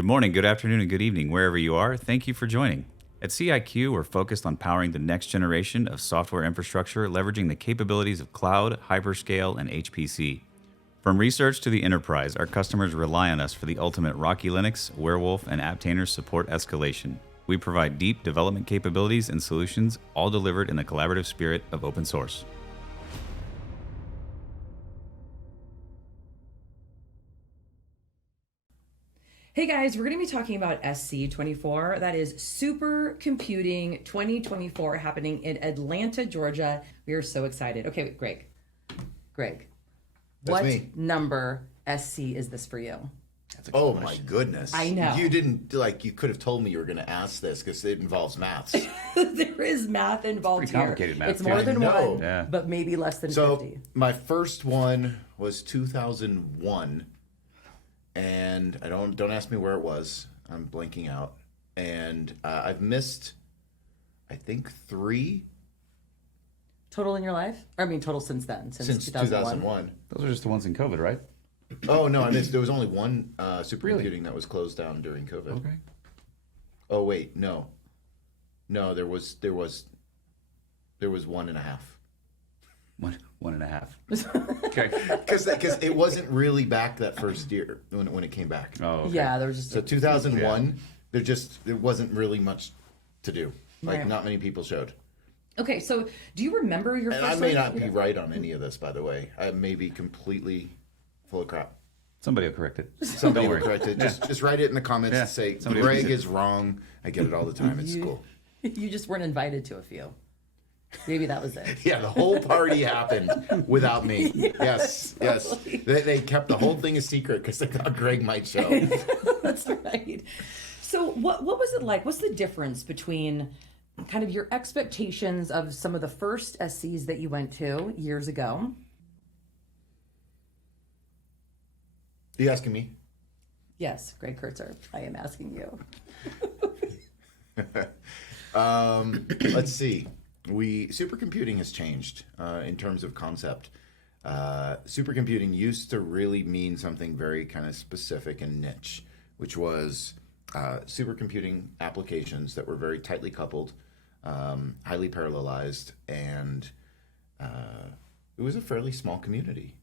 Good morning, good afternoon, and good evening, wherever you are. Thank you for joining. At CIQ, we're focused on powering the next generation of software infrastructure, leveraging the capabilities of cloud, hyperscale, and HPC. From research to the enterprise, our customers rely on us for the ultimate Rocky Linux, Werewolf, and Apptainer support escalation. We provide deep development capabilities and solutions, all delivered in the collaborative spirit of open source. Hey guys, we're going to be talking about SC24. That is Supercomputing 2024 happening in Atlanta, Georgia. We are so excited. Okay, wait, Greg, That's what me. number SC is this for you? Oh my goodness. I know. You didn't, you could have told me you were going to ask this because it involves maths. There is math involved pretty here. complicated math, It's too. more than I know. one, Yeah. but maybe less than So 50. my first one was 2001, and don't ask me where it was. I'm blanking out. And I've missed, I think, 3 Total in your life? Or, I mean, total since then, since 2001. Those are just the ones in COVID, right? Oh, no, I missed. There was only one supercomputing that was closed down during COVID. Okay. Oh, wait, no. No, there was 1.5. One and a half. Okay. Because it wasn't really back that first year when it came back. Oh, okay. Yeah, there was just... So 2001, there wasn't really much to do. Right. Not many people showed. Okay, so do you remember your And first I may one? not be right on any of this, by the way. I may be completely full of crap. Somebody will correct it. Somebody Don't will worry. correct it. Just write it in the comments Yeah, and say, somebody will Greg fix it. is wrong. I get it all the time. It's cool. You just weren't invited to a few. Maybe that was it. Yeah, the whole party happened without me. Yes. They kept the whole thing a secret because they thought Greg might show. That's right. So what was it like? What's the difference between kind of your expectations of some of the first SCs that you went to years ago? Are you asking me? Yes, Greg Kurtzer, I am asking you. Let's see. Supercomputing has changed in terms of concept. Supercomputing used to really mean something very kind of specific and niche, which was supercomputing applications that were very tightly coupled, highly parallelized, and it was a fairly small community.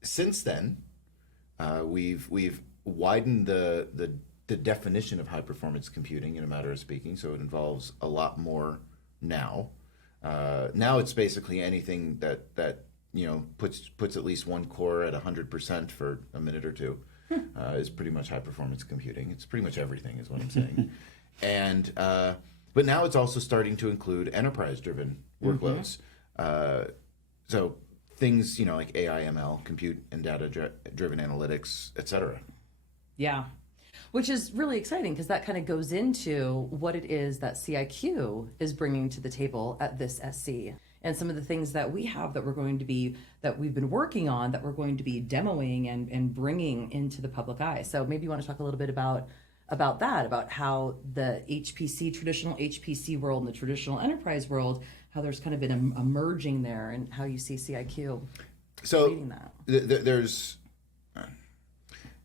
Since then, we've widened the definition of high performance computing, in a matter of speaking, so it involves a lot more now. Now it's basically anything that puts at least one core at 100% for a minute or two is pretty much high performance computing. It's pretty much everything, is what I'm saying. And but now it's also starting to include enterprise driven workloads. So things like AI, ML, compute and data driven analytics, etc. Yeah, which is really exciting because that kind of goes into what it is that CIQ is bringing to the table at this SC. And some of the things that we have that we've been working on, that we're going to be demoing and bringing into the public eye. So maybe you want to talk a little bit about that, about how the traditional HPC world and the traditional enterprise world, how there's kind of been a merging there, and how you see CIQ leading that. There's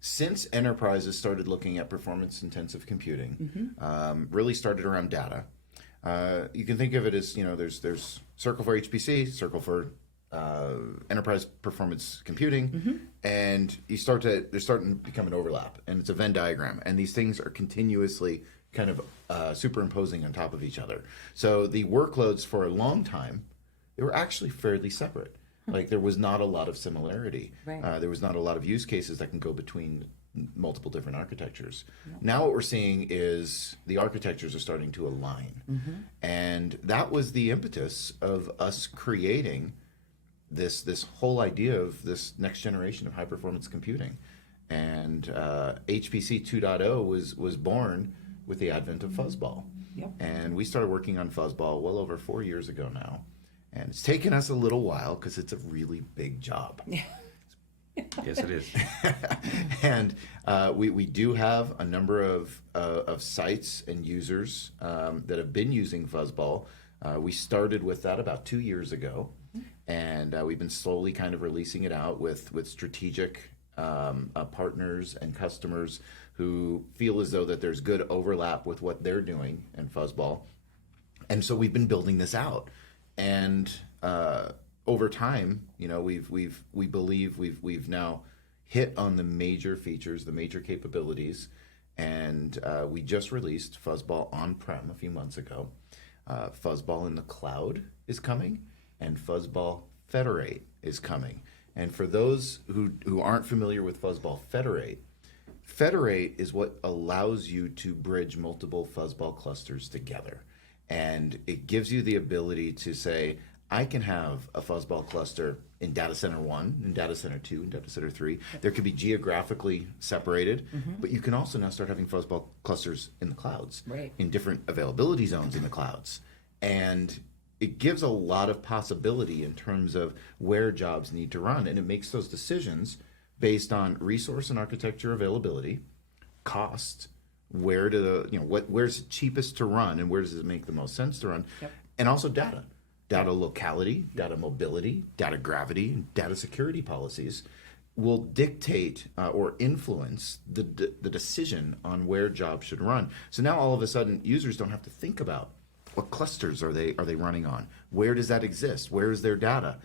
since enterprises started looking at performance intensive computing, really started around data. You can think of it as there's Circle for HPC, Circle for enterprise performance computing, and there's starting to become an overlap, and it's a Venn diagram, and these things are continuously kind of superimposing on top of each other. So the workloads for a long time, they were actually fairly separate. Like there was not a lot of similarity. Right. There was not a lot of use cases that can go between multiple different architectures. Now what we're seeing is the architectures are starting to align. And that was the impetus of us creating this whole idea of this next generation of high performance computing. And HPC 2.0 was born with the advent of fuzzball. Yep. And we started working on fuzzball well over 4 years ago now. And it's taken us a little while because it's a really big job. Yes, it is. And we do have a number of sites and users that have been using fuzzball. We started with that about 2 years ago, and we've been slowly kind of releasing it out with strategic partners and customers who feel as though that there's good overlap with what they're doing in Fuzzball. And so we've been building this out, and over time, we believe we've now hit on the major features, the major capabilities, and we just released Fuzzball on-prem a few months ago. Fuzzball in the cloud is coming, and Fuzzball Federate is coming. And for those who aren't familiar with Fuzzball Federate is what allows you to bridge multiple Fuzzball clusters together. And it gives you the ability to say, I can have a Fuzzball cluster in Data Center 1, in Data Center 2, in Data Center 3. There could be geographically separated, but you can also now start having Fuzzball clusters in the clouds, Right. in different availability zones in the clouds. And it gives a lot of possibility in terms of where jobs need to run, and it makes those decisions based on resource and architecture availability, cost, where's it cheapest to run, and where does it make the most sense to run, and also data locality, data mobility, data gravity, and data security policies will dictate or influence the decision on where jobs should run. So now all of a sudden, users don't have to think about what clusters are they running on, where does that exist, where is their data.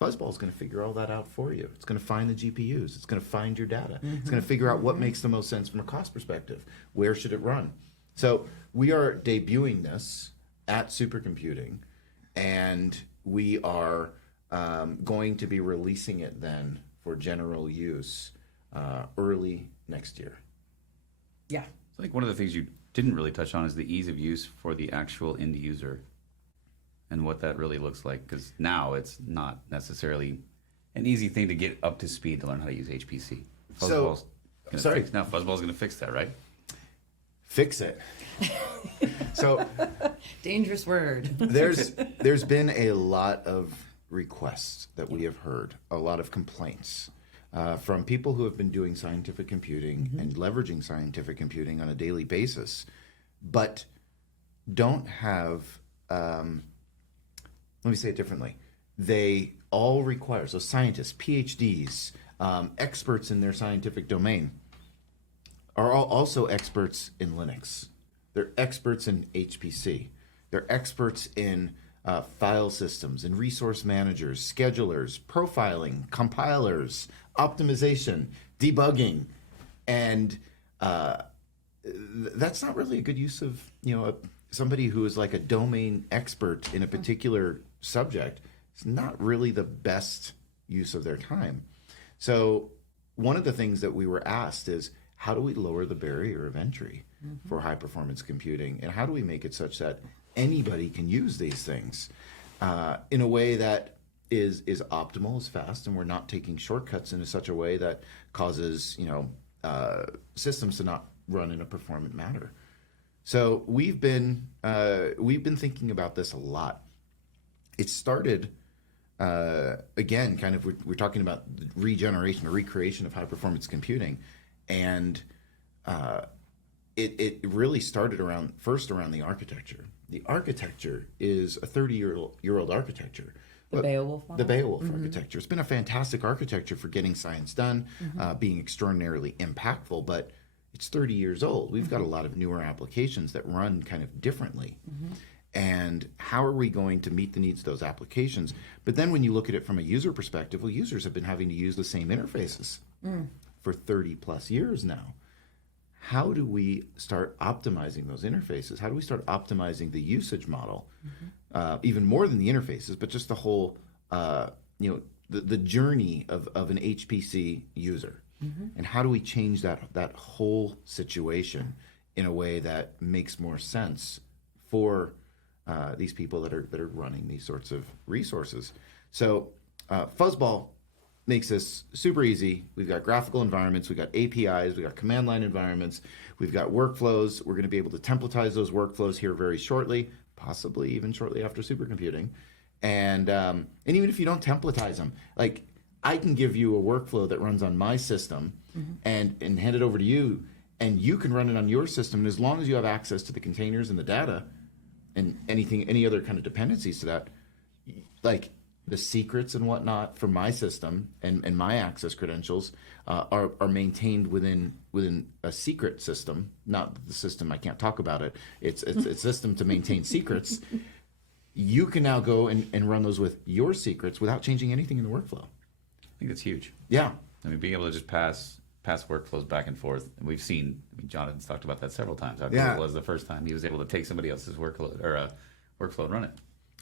Fuzzball is going to figure all that out for you. It's going to find the GPUs. It's going to find your data. It's going to figure out what makes the most sense from a cost perspective. Where should it run? So we are debuting this at Supercomputing, and we are going to be releasing it then for general use early next year. Yeah. I think one of the things you didn't really touch on is the ease of use for the actual end user and what that really looks like, because now it's not necessarily an easy thing to get up to speed to learn how to use HPC. Fuzzball's going to fix that, right? Fix it. So Dangerous word. there's been a lot of requests that we have heard, a lot of complaints from people who have been doing scientific computing and leveraging scientific computing on a daily basis, but don't have, let me say it differently. They all require, so scientists, PhDs, experts in their scientific domain, are also experts in Linux. They're experts in HPC. They're experts in file systems and resource managers, schedulers, profiling, compilers, optimization, debugging, and that's not really a good use of somebody who is like a domain expert in a particular subject. It's not really the best use of their time. So one of the things that we were asked is, how do we lower the barrier of entry for high performance computing, and how do we make it such that anybody can use these things in a way that is optimal, is fast, and we're not taking shortcuts in such a way that causes systems to not run in a performant manner. So we've been thinking about this a lot. It started again, kind of we're talking about the regeneration or recreation of high performance computing, and it really started around the architecture. The architecture is a 30-year-old architecture. The Beowulf model? The Beowulf architecture. It's been a fantastic architecture for getting science done, being extraordinarily impactful, but it's 30 years old. We've got a lot of newer applications that run kind of differently. And how are we going to meet the needs of those applications? But then when you look at it from a user perspective, well, users have been having to use the same interfaces for 30 plus years now. How do we start optimizing those interfaces? How do we start optimizing the usage model, even more than the interfaces, but just the whole, the journey of an HPC user? And how do we change that whole situation in a way that makes more sense for these people that are running these sorts of resources? So Fuzzball makes this super easy. We've got graphical environments, we've got APIs, we've got command line environments, we've got workflows. We're going to be able to templatize those workflows here very shortly, possibly even shortly after supercomputing. And even if you don't templatize them, like I can give you a workflow that runs on my system and hand it over to you, and you can run it on your system. And as long as you have access to the containers and the data and any other kind of dependencies to that, like the secrets and whatnot for my system and my access credentials are maintained within a secret system, not the system, I can't talk about it. It's a system to maintain secrets. You can now go and run those with your secrets without changing anything in the workflow. I think that's huge. Yeah. I mean, being able to just pass workflows back and forth. And we've seen, I mean, Jonathan's talked about that several times. How cool it was the first time he was able to take somebody else's workload or workflow and run it.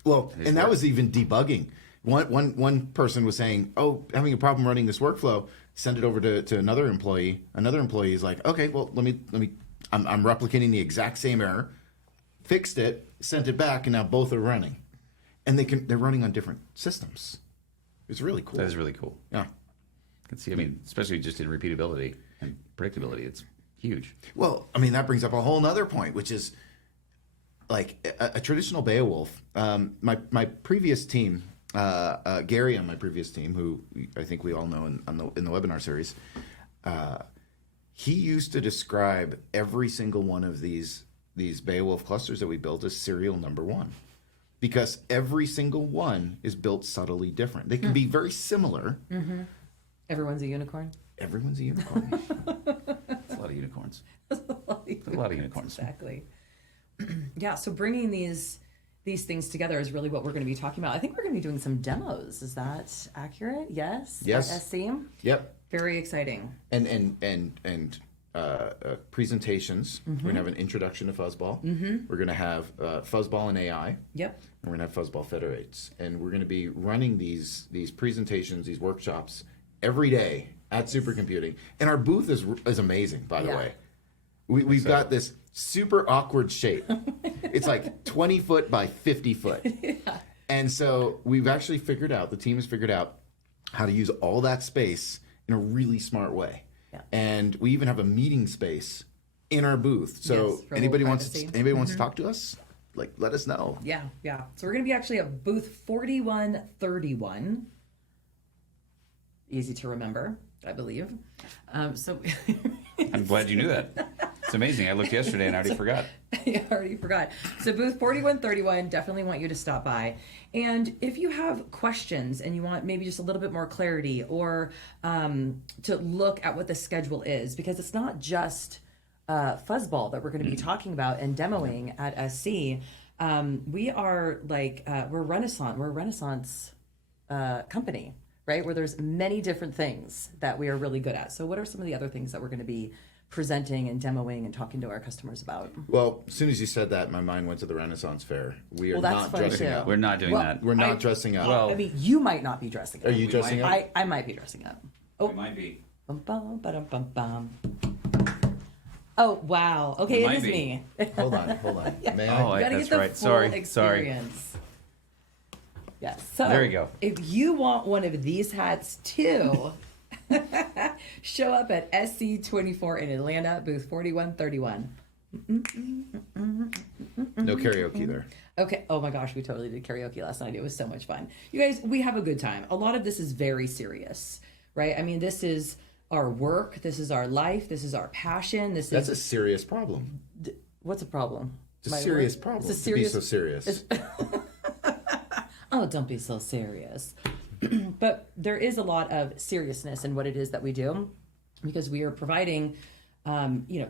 Well, and that was even debugging. One person was saying, "Oh, having a problem running this workflow." Send it over to another employee. Another employee is like, "Okay, well, let me. I'm replicating the exact same error. Fixed it, sent it back, and now both are running, and they're running on different systems. It's really cool. That is really cool. Yeah. I can see. I mean, especially just in repeatability and predictability, it's huge. Well, I mean, that brings up a whole nother point, which is like a traditional Beowulf. My previous team, Gary on my previous team, who I think we all know in the webinar series, he used to describe every single one of these Beowulf clusters that we built as serial number one, because every single one is built subtly different. They can be very similar. Mm-hmm. Everyone's a unicorn. Everyone's a unicorn. It's a lot of unicorns. A lot of unicorns. Exactly. Yeah. So bringing these things together is really what we're going to be talking about. I think we're going to be doing some demos. Is that accurate? Yes. Yes. At SC. Yep. Very exciting. And presentations. We're gonna have an introduction to Fuzzball. We're gonna have Fuzzball and AI. Yep. And we're gonna have Fuzzball Federates, and we're gonna be running these presentations, these workshops every day at Supercomputing. And our booth is amazing, by the way. We've got this super awkward shape. It's like 20 foot by 50 foot. Yeah. And so we've actually the team has figured out how to use all that space in a really smart way. Yeah. And we even have a meeting space in our booth. So anybody wants to talk to us, like, let us know. Yeah, yeah. So we're going to be actually at booth 4131. Easy to remember, I believe. So I'm glad you knew that. It's amazing. I looked yesterday and I already forgot. I already forgot. So booth 4131, definitely want you to stop by. And if you have questions and you want maybe just a little bit more clarity, or to look at what the schedule is, because it's not just Fuzzball that we're going to be talking about and demoing at SC. We are like, we're a Renaissance company, right? Where there's many different things that we are really good at. So what are some of the other things that we're going to be presenting and demoing and talking to our customers about? Well, as soon as you said that, my mind went to the Renaissance Fair. We are that's not dressing too. up. We're not doing that. We're not dressing up. Well, I mean, you might not be dressing up. Are you dressing up? I might be dressing up. It might be. Bum, bum, ba-dum, bum, bum. Oh, wow. Okay, it is be. me. Hold on. May I? Oh, You gotta that's get the right. full Sorry. experience. Yes. So There you go. If you want one of these hats too, show up at SC24 in Atlanta, booth 4131. No karaoke there. Okay. Oh my gosh, we totally did karaoke last night. It was so much fun. You guys, we have a good time. A lot of this is very serious, right? I mean, this is our work. This is our life. This is our passion. That's a serious problem. What's a problem? It's a serious problem. It's a serious. To be so serious. Oh, don't be so serious. But there is a lot of seriousness in what it is that we do, because we are providing,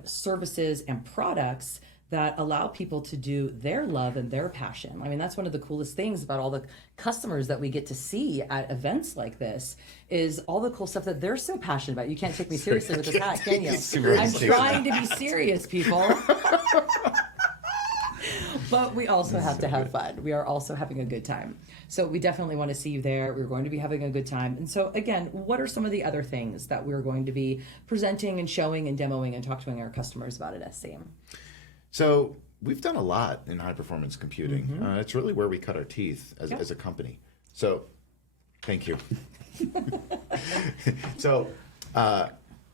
services and products that allow people to do their love and their passion. I mean, that's one of the coolest things about all the customers that we get to see at events like this, is all the cool stuff that they're so passionate about. You can't take me seriously with this hat, can you? I'm trying to be serious, people. But we also have to have fun. We are also having a good time. So we definitely want to see you there. We're going to be having a good time. And so again, what are some of the other things that we're going to be presenting and showing and demoing and talking to our customers about at SCM? So we've done a lot in high performance computing. It's really where we cut our teeth as a company. So thank you. So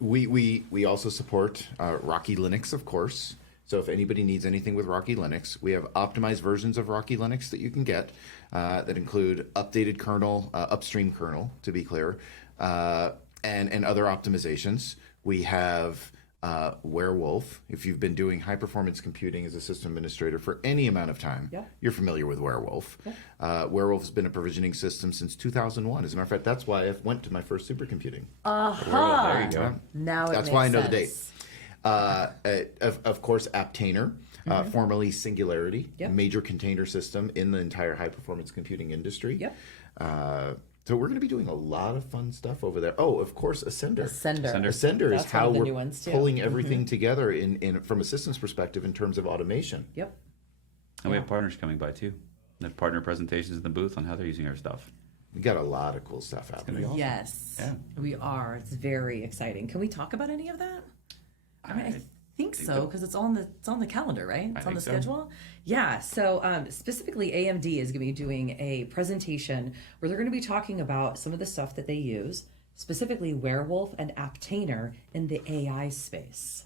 we also support Rocky Linux, of course. So if anybody needs anything with Rocky Linux, we have optimized versions of Rocky Linux that you can get that include updated kernel, upstream kernel, to be clear, and other optimizations. We have Werewolf, if you've been doing high performance computing as a system administrator for any amount of time, Yeah. you're familiar with Werewolf. Werewolf has been a provisioning system since 2001. As a matter of fact, that's why I went to my first supercomputing. There you go. Now That's why I know the date. Of course, Aptainer, formerly Singularity, Yep. major container system in the entire high performance computing industry. Yep. So we're going to be doing a lot of fun stuff over there. Oh, of course, Ascender. Ascender. Ascender is That's one how of the we're new ones, too. pulling everything together in from a systems perspective in terms of automation. Yep. And we have partners coming by too. They have partner presentations in the booth on how they're using our stuff. We got a lot of cool stuff happening. awesome. Yes. Yeah. We are. It's very exciting. Can we talk about any of that? I mean, I think so because it's on the calendar, right? It's on think the so. schedule. Yeah. So specifically, AMD is going to be doing a presentation where they're going to be talking about some of the stuff that they use, specifically Werewolf and Aptainer in the AI space.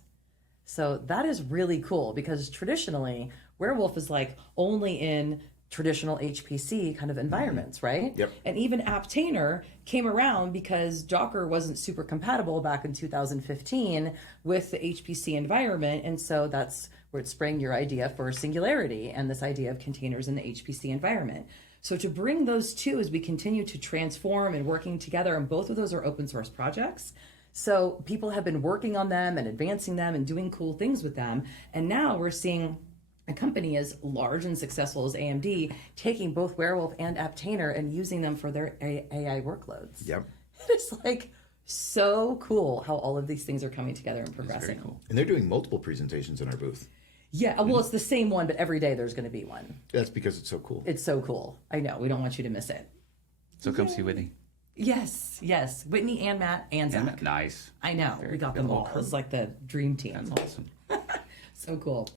So that is really cool because traditionally, Werewolf is like only in traditional HPC kind of environments, right? Yep. And even Aptainer came around because Docker wasn't super compatible back in 2015 with the HPC environment. And so that's where it sprang your idea for Singularity and this idea of containers in the HPC environment. So to bring those two as we continue to transform and working together, and both of those are open source projects. So people have been working on them and advancing them and doing cool things with them. And now we're seeing a company as large and successful as AMD taking both Werewolf and Aptainer and using them for their AI workloads. Yep. It's like so cool how all of these things are coming together and progressing. Very cool. And they're doing multiple presentations in our booth. Yeah, well, it's the same one, but every day there's going to be one. That's because it's so cool. It's so cool. I know. We don't want you to miss it. So come see Whitney. Yes, yes. Whitney and Matt and Zach. Nice. I know. We got them all. It's like the dream team. That's awesome. So cool.